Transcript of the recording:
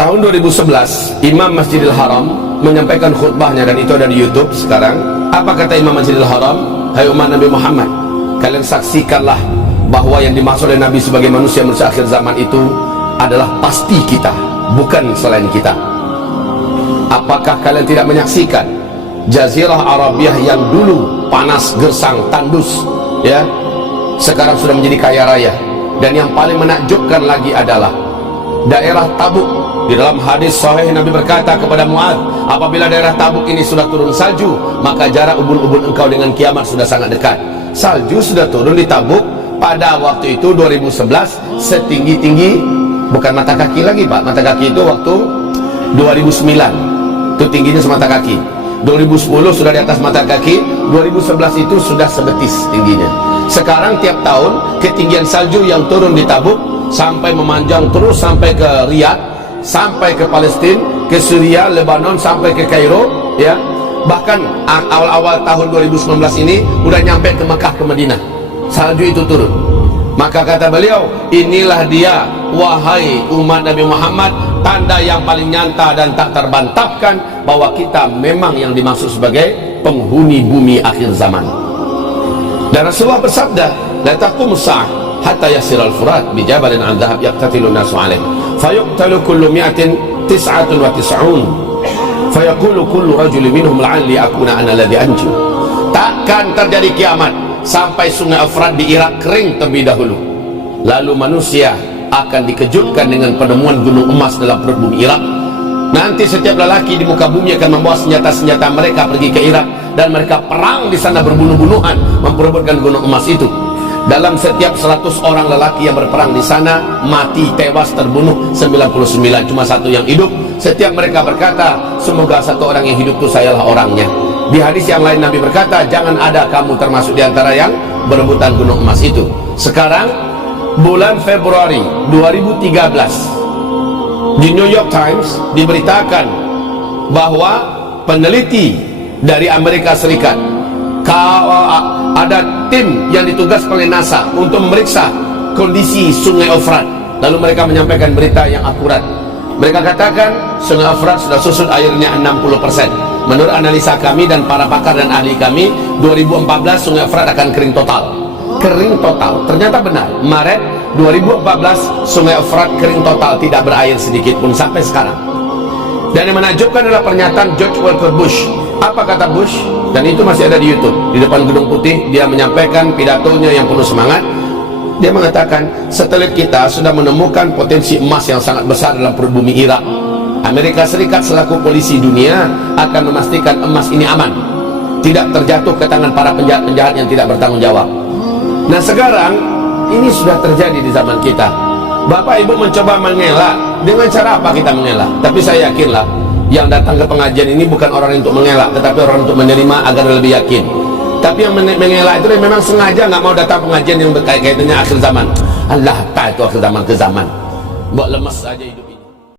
Tahun 2011 Imam Masjidil Haram menyampaikan khutbahnya, dan itu ada di YouTube sekarang. Apa kata Imam Masjidil Haram? Hai umat Nabi Muhammad, kalian saksikanlah bahwa yang dimaksud oleh Nabi sebagai manusia akhir zaman itu adalah pasti kita, bukan selain kita. Apakah kalian tidak menyaksikan Jazirah Arabiah yang dulu panas, gersang, tandus, ya, sekarang sudah menjadi kaya raya. Dan yang paling menakjubkan lagi adalah daerah Tabuk. Di dalam hadis sahih Nabi berkata kepada Mu'adz, apabila daerah Tabuk ini sudah turun salju, maka jarak ubun-ubun engkau dengan kiamat sudah sangat dekat. Salju sudah turun di Tabuk pada waktu itu 2011 setinggi-tinggi, bukan mata kaki lagi Pak, mata kaki itu waktu 2009 itu tingginya semata kaki, 2010 sudah di atas mata kaki, 2011 itu sudah sebetis tingginya. Sekarang tiap tahun ketinggian salju yang turun di Tabuk sampai memanjang terus sampai ke Riyadh, sampai ke Palestina, ke Syria, Lebanon, sampai ke Kairo, ya. Bahkan awal-awal tahun 2019 ini udah nyampe ke Mekah, ke Madinah. Salju itu turun. Maka kata beliau, inilah dia wahai umat Nabi Muhammad, tanda yang paling nyata dan tak terbantahkan bahwa kita memang yang dimaksud sebagai penghuni bumi akhir zaman. Dan Rasulullah bersabda, la taqumus sa'ah hatta yasiral furat bi jabalin an dhahab yaqtatilu nasu alaih fayuqtalu kullu mi'atin 99 fayaqulu kullu rajulin minhum la'alli akuna ana alladhi anju. Takkan terjadi kiamat sampai sungai Efrat di Irak kering terlebih dahulu, lalu manusia akan dikejutkan dengan penemuan gunung emas dalam perut bumi Irak. Nanti setiap lelaki di muka bumi akan membawa senjata-senjata mereka pergi ke Irak, dan mereka perang di sana berbunuh-bunuhan memperebutkan gunung emas itu. Dalam setiap 100 orang lelaki yang berperang di sana, mati, tewas, terbunuh 99, cuma satu yang hidup. Setiap mereka berkata, semoga satu orang yang hidup itu sayalah orangnya. Di hadis yang lain Nabi berkata, jangan ada kamu termasuk di antara yang berebutan gunung emas itu. Sekarang bulan Februari 2013 di New York Times diberitakan bahwa peneliti dari Amerika Serikat, ada tim yang ditugas oleh NASA untuk memeriksa kondisi sungai Efrat. Lalu mereka menyampaikan berita yang akurat. Mereka katakan sungai Efrat sudah susut airnya 60%. Menurut analisa kami dan para pakar dan ahli kami, 2014 sungai Efrat akan kering total. Kering total. Ternyata benar. Maret 2014 sungai Efrat kering total, tidak berair sedikit pun sampai sekarang. Dan yang menakjubkan adalah pernyataan George Walker Bush. Apa kata Bush? Dan itu masih ada di YouTube. Di depan Gedung Putih dia menyampaikan pidatonya yang penuh semangat. Dia mengatakan, satelit kita sudah menemukan potensi emas yang sangat besar dalam perut bumi Irak. Amerika Serikat selaku polisi dunia akan memastikan emas ini aman, tidak terjatuh ke tangan para penjahat-penjahat yang tidak bertanggung jawab. Nah sekarang ini sudah terjadi di zaman kita. Bapak Ibu mencoba mengelak. Dengan cara apa kita mengelak? Tapi saya yakinlah yang datang ke pengajian ini bukan orang untuk mengelak, tetapi orang untuk menerima agar lebih yakin. Tapi yang mengelak itu memang sengaja nggak mau datang pengajian yang berkaitannya akhir zaman. Allah, tak itu akhir zaman ke zaman. Buat lemes aja hidup.